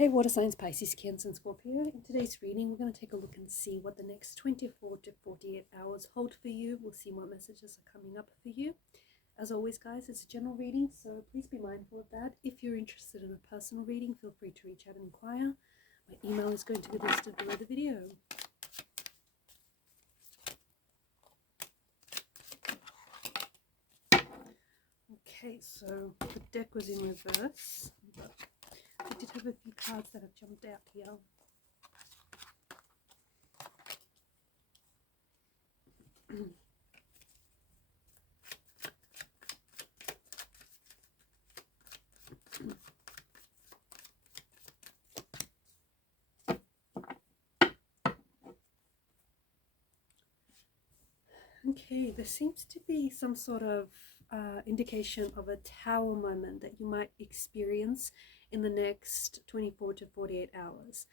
Hey, water signs, Pisces, Cancer, and Scorpio. In today's reading, we're going to take a look and see what the next 24 to 48 hours hold for you. We'll see what messages are coming up for you. As always, guys, it's a general reading, so please be mindful of that. If you're interested in a personal reading, feel free to reach out and inquire. My email is going to be listed below the video. Okay, so the deck was in reverse, but I did have a few cards that have jumped out here. Okay, there seems to be some sort of indication of a tower moment that you might experience in the next 24 to 48 hours.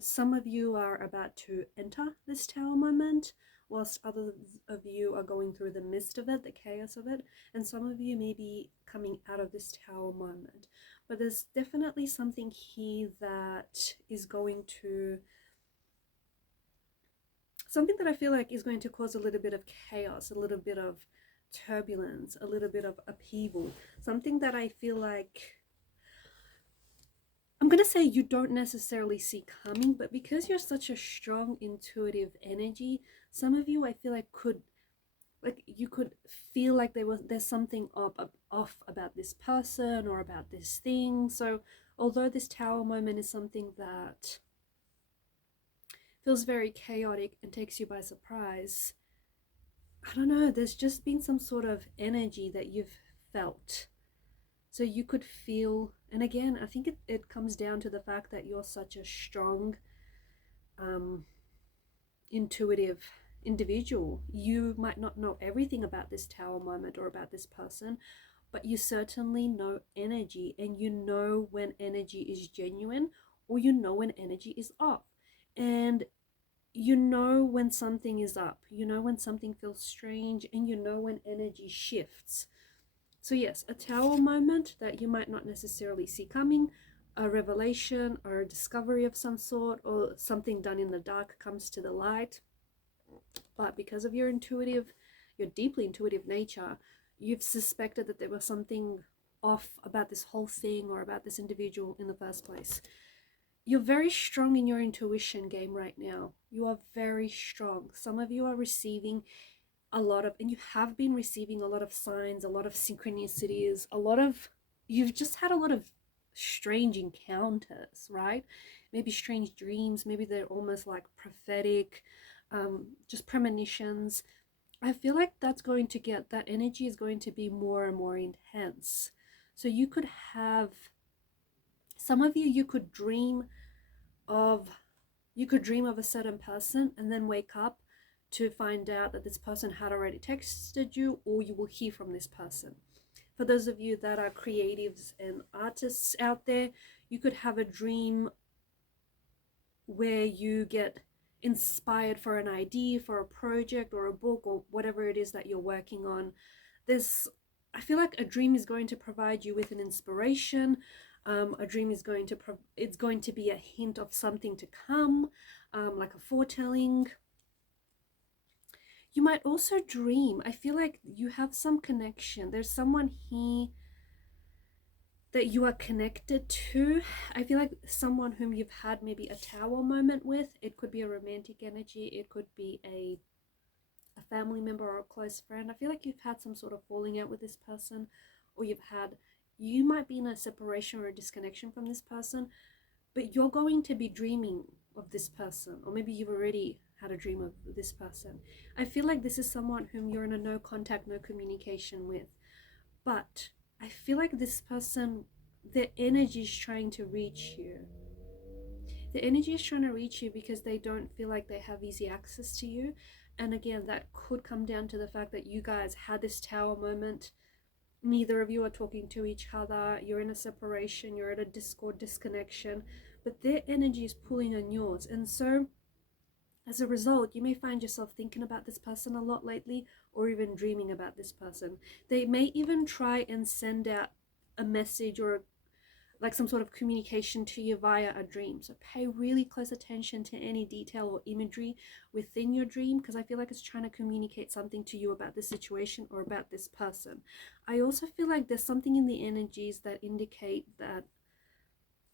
Some of you are about to enter this tower moment, whilst others of you are going through the midst of it, the chaos of it, and some of you may be coming out of this tower moment. But there's definitely something here that is going to, something that I feel like is going to cause a little bit of chaos, a little bit of turbulence, a little bit of upheaval, something that I feel like, I'm going to say you don't necessarily see coming, but because you're such a strong intuitive energy, some of you I feel like you could feel like there's something off about this person or about this thing. So although this tower moment is something that feels very chaotic and takes you by surprise, I don't know, there's just been some sort of energy that you've felt. So you could feel, and again, I think it comes down to the fact that you're such a strong, intuitive individual. You might not know everything about this tower moment or about this person, but you certainly know energy, and you know when energy is genuine or you know when energy is off. And you know when something is up, you know when something feels strange, and you know when energy shifts. So yes, a tower moment that you might not necessarily see coming, a revelation or a discovery of some sort, or something done in the dark comes to the light. But because of your deeply intuitive nature, you've suspected that there was something off about this whole thing or about this individual in the first place. You're very strong in your intuition game right now. You are very strong. Some of you are receiving a lot of, and you have been receiving a lot of signs, a lot of synchronicities, you've just had a lot of strange encounters, right? Maybe strange dreams, maybe they're almost like prophetic, just premonitions. I feel like that energy is going to be more and more intense. So you could have, some of you could dream of a certain person and then wake up to find out that this person had already texted you, or you will hear from this person. For those of you that are creatives and artists out there, you could have a dream where you get inspired for an idea, for a project or a book or whatever it is that you're working on. I feel like a dream is going to provide you with an inspiration. A dream is going to be a hint of something to come, like a foretelling. You might also dream, I feel like you have some connection. There's someone here that you are connected to. I feel like someone whom you've had maybe a tower moment with. It could be a romantic energy. It could be a family member or a close friend. I feel like you've had some sort of falling out with this person, or you might be in a separation or a disconnection from this person, but you're going to be dreaming of this person, or maybe you've already had a dream of this person. I feel like this is someone whom you're in a no contact, no communication with, but I feel like this person, their energy is trying to reach you. The energy is trying to reach you because they don't feel like they have easy access to you. And again, that could come down to the fact that you guys had this tower moment. Neither of you are talking to each other. You're in a separation. You're at a disconnection. But their energy is pulling on yours. And so, as a result, you may find yourself thinking about this person a lot lately, or even dreaming about this person. They may even try and send out a message or like some sort of communication to you via a dream. So pay really close attention to any detail or imagery within your dream, because I feel like it's trying to communicate something to you about this situation or about this person. I also feel like there's something in the energies that indicate that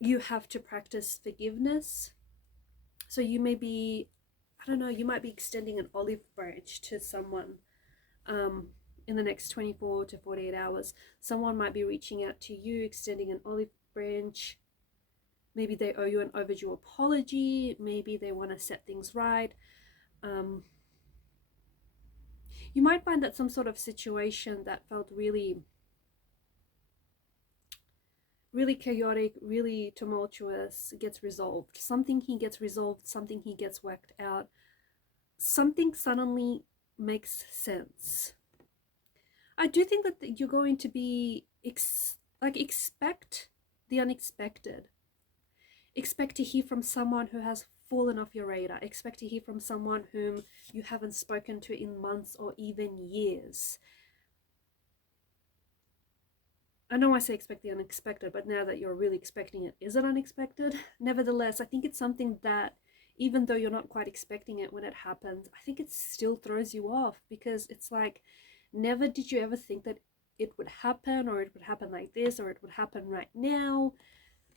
you have to practice forgiveness. So you may be, I don't know, you might be extending an olive branch to someone in the next 24 to 48 hours. Someone might be reaching out to you, extending an olive branch. Maybe they owe you an overdue apology. Maybe they want to set things right. You might find that some sort of situation that felt really chaotic, really tumultuous gets resolved. Something here gets resolved, something here gets worked out. Something suddenly makes sense. I do think that you're going to be expect the unexpected. Expect to hear from someone who has fallen off your radar. Expect to hear from someone whom you haven't spoken to in months or even years. I know I say expect the unexpected, but now that you're really expecting it, is it unexpected? Nevertheless, I think it's something that, even though you're not quite expecting it when it happens, I think it still throws you off, because it's like, never did you ever think that it would happen, or it would happen like this, or it would happen right now.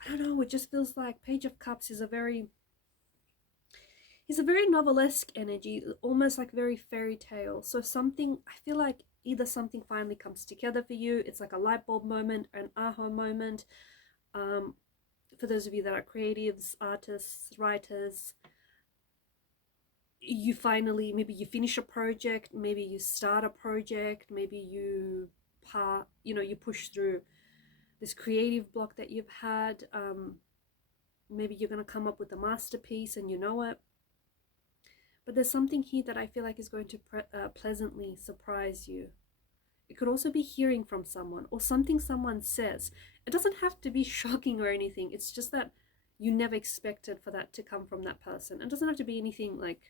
I don't know, it just feels like Page of Cups is a very novelesque energy, almost like very fairy tale. So something, I feel like either something finally comes together for you, it's like a light bulb moment, an aha moment. For those of you that are creatives, artists, writers, you finally, maybe you finish a project, maybe you start a project, maybe you push through this creative block that you've had. Maybe you're going to come up with a masterpiece and you know it. But there's something here that I feel like is going to pleasantly surprise you. It could also be hearing from someone, or something someone says. It doesn't have to be shocking or anything. It's just that you never expected for that to come from that person. It doesn't have to be anything like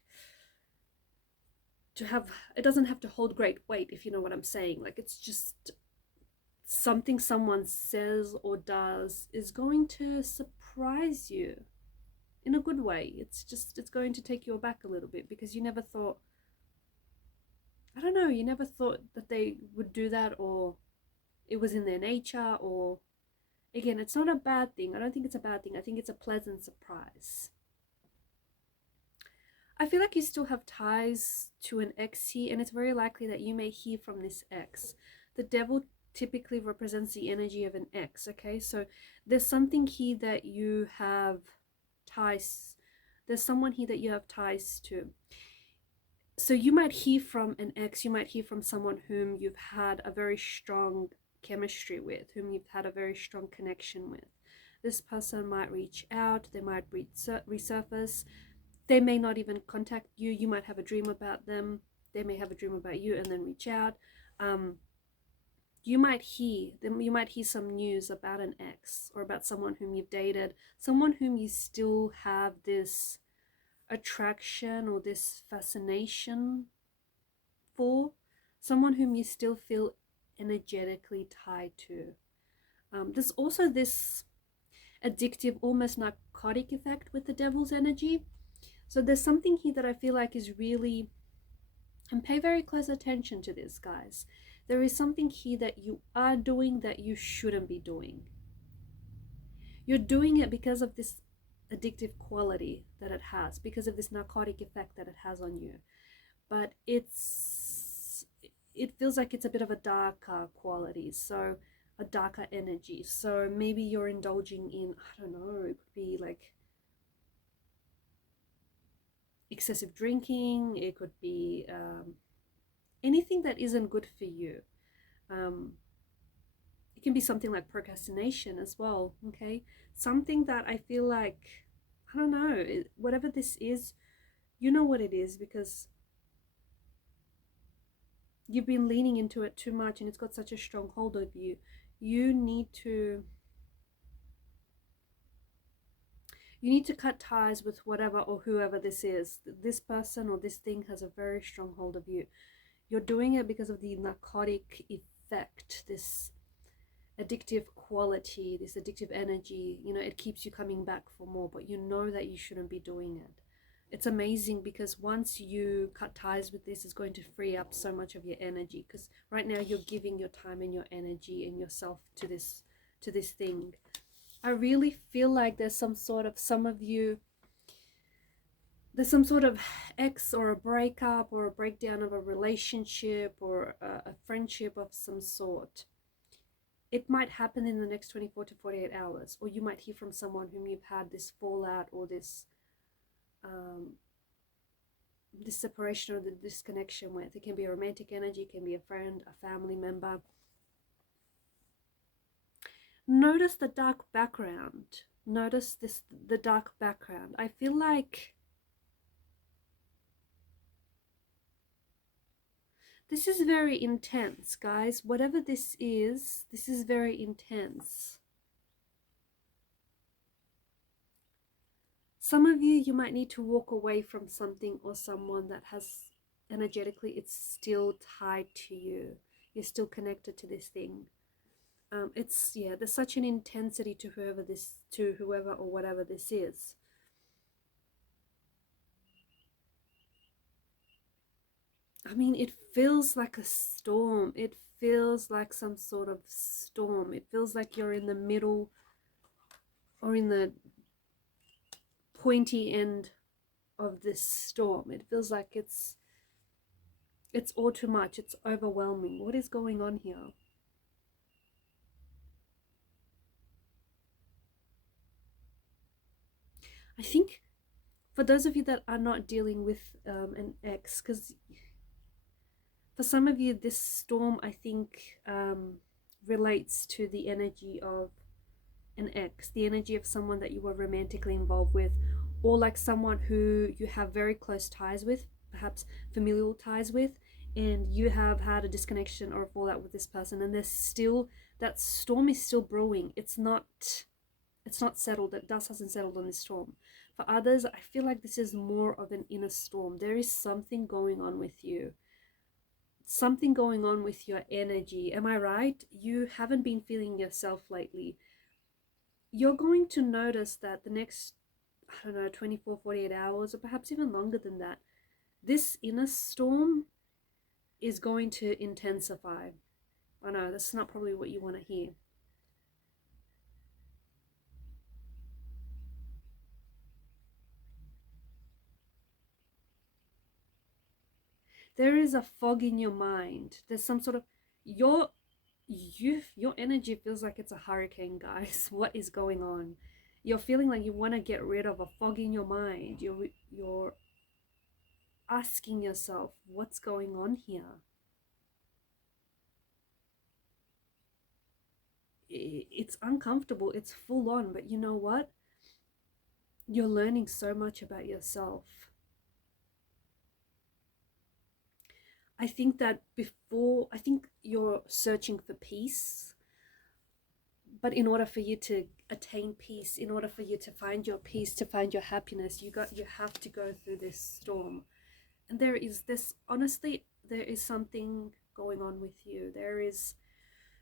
it doesn't have to hold great weight, if you know what I'm saying. Like, it's just something someone says or does is going to surprise you in a good way. It's going to take you aback a little bit, because you never thought, I don't know, you never thought that they would do that, or it was in their nature. Or again, it's not a bad thing. I don't think it's a bad thing. I think it's a pleasant surprise. I feel like you still have ties to an ex here, and it's very likely that you may hear from this ex. The Devil typically represents the energy of an ex, okay? So there's something here that you have ties, there's someone here that you have ties to. So you might hear from an ex, you might hear from someone whom you've had a very strong chemistry with, whom you've had a very strong connection with. This person might reach out, they might resurface, they may not even contact you. You might have a dream about them, they may have a dream about you and then reach out. You might hear some news about an ex, or about someone whom you've dated, someone whom you still have this attraction or this fascination for, someone whom you still feel energetically tied to. There's also this addictive, almost narcotic effect with the Devil's energy. So there's something here that I feel like is really, and pay very close attention to this, guys. There is something here that you are doing that you shouldn't be doing. You're doing it because of this addictive quality that it has, because of this narcotic effect that it has on you. But it feels like it's a bit of a darker quality, so a darker energy. So maybe you're indulging in, I don't know, it could be like excessive drinking, it could be anything that isn't good for you. It can be something like procrastination as well, okay? Something that I feel like, I don't know, whatever this is, you know what it is, because you've been leaning into it too much and it's got such a strong hold of you. You need to cut ties with whatever or whoever this is. This person or this thing has a very strong hold of you. You're doing it because of the narcotic effect, this addictive quality, this addictive energy. You know, it keeps you coming back for more, but you know that you shouldn't be doing it. It's amazing because once you cut ties with this, it's going to free up so much of your energy, because right now you're giving your time and your energy and yourself to this thing. I really feel like there's some sort of, some of you, there's some sort of ex or a breakup or a breakdown of a relationship or a friendship of some sort. It might happen in the next 24 to 48 hours, or you might hear from someone whom you've had this fallout or this this separation or the disconnection with. It can be a romantic energy, it can be a friend, a family member. Notice the dark background. Notice the dark background. I feel like this is very intense, guys. Whatever this is very intense. Some of you, you might need to walk away from something or someone that has, energetically, it's still tied to you. You're still connected to this thing. It's, yeah, there's such an intensity to whoever or whatever this is. I mean, it feels like a storm. It feels like some sort of storm. It feels like you're in the middle or in the pointy end of this storm. It feels like it's all too much. It's overwhelming. What is going on here? I think for those of you that are not dealing with an ex, because for some of you this storm, I think, relates to the energy of an ex, the energy of someone that you were romantically involved with, or like someone who you have very close ties with, perhaps familial ties with, and you have had a disconnection or a fallout with this person, and there's still, that storm is still brewing. It's not settled. That dust hasn't settled on this storm. For others, I feel like this is more of an inner storm. There is something going on with you, something going on with your energy. Am I right? You haven't been feeling yourself lately. You're going to notice that the next, I don't know, 24, 48 hours, or perhaps even longer than that, this inner storm is going to intensify. I know, that's not probably what you want to hear. There is a fog in your mind. There's some sort of, your energy feels like it's a hurricane, guys. What is going on? You're feeling like you want to get rid of a fog in your mind. You're asking yourself, what's going on here? It's uncomfortable, it's full on, but you know what? You're learning so much about yourself. I think that I think you're searching for peace, but in order for you to attain peace, in order for you to find your peace, to find your happiness, you have to go through this storm. And there is this, honestly, there is something going on with you.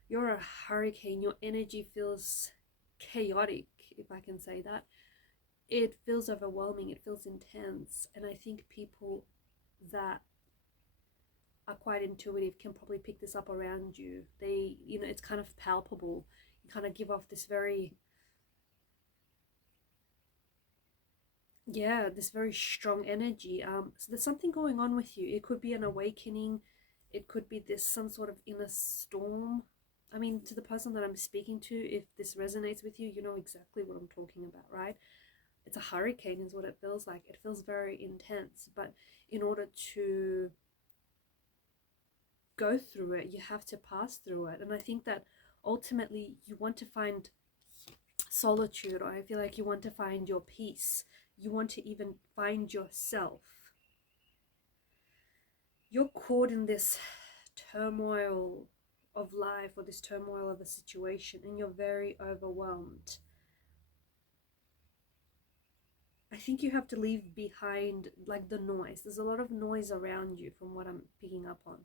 You're a hurricane. Your energy feels chaotic, if I can say that. It feels overwhelming. It feels intense. And I think people that are quite intuitive can probably pick this up around you. It's kind of palpable. You kind of give off this very, this very strong energy. So there's something going on with you. It could be an awakening. It could be some sort of inner storm. I mean, to the person that I'm speaking to, if this resonates with you, you know exactly what I'm talking about, right? It's a hurricane is what it feels like. It feels very intense, but in order to go through it, you have to pass through it. And I think that ultimately you want to find solitude, or I feel like you want to find your peace. You want to even find yourself. You're caught in this turmoil of life, or this turmoil of a situation, and you're very overwhelmed. I think you have to leave behind like the noise. There's a lot of noise around you from what I'm picking up on.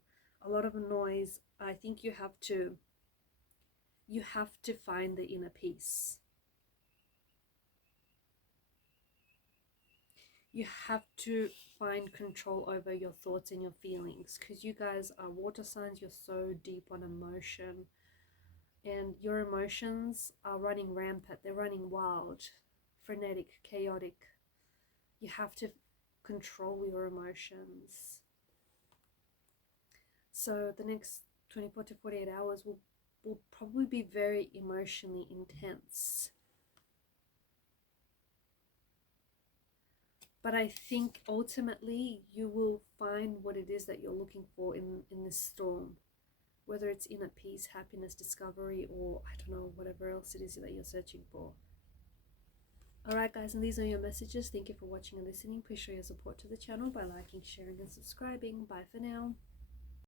A lot of noise. I think you have to you have to find the inner peace. You have to find control over your thoughts and your feelings, because you guys are water signs. You're so deep on emotion, and your emotions are running rampant. They're running wild, frenetic, chaotic. You have to control your emotions. So the next 24 to 48 hours will probably be very emotionally intense. But I think ultimately you will find what it is that you're looking for in this storm. Whether it's inner peace, happiness, discovery, or I don't know, whatever else it is that you're searching for. Alright guys, and these are your messages. Thank you for watching and listening. Please show your support to the channel by liking, sharing, and subscribing. Bye for now.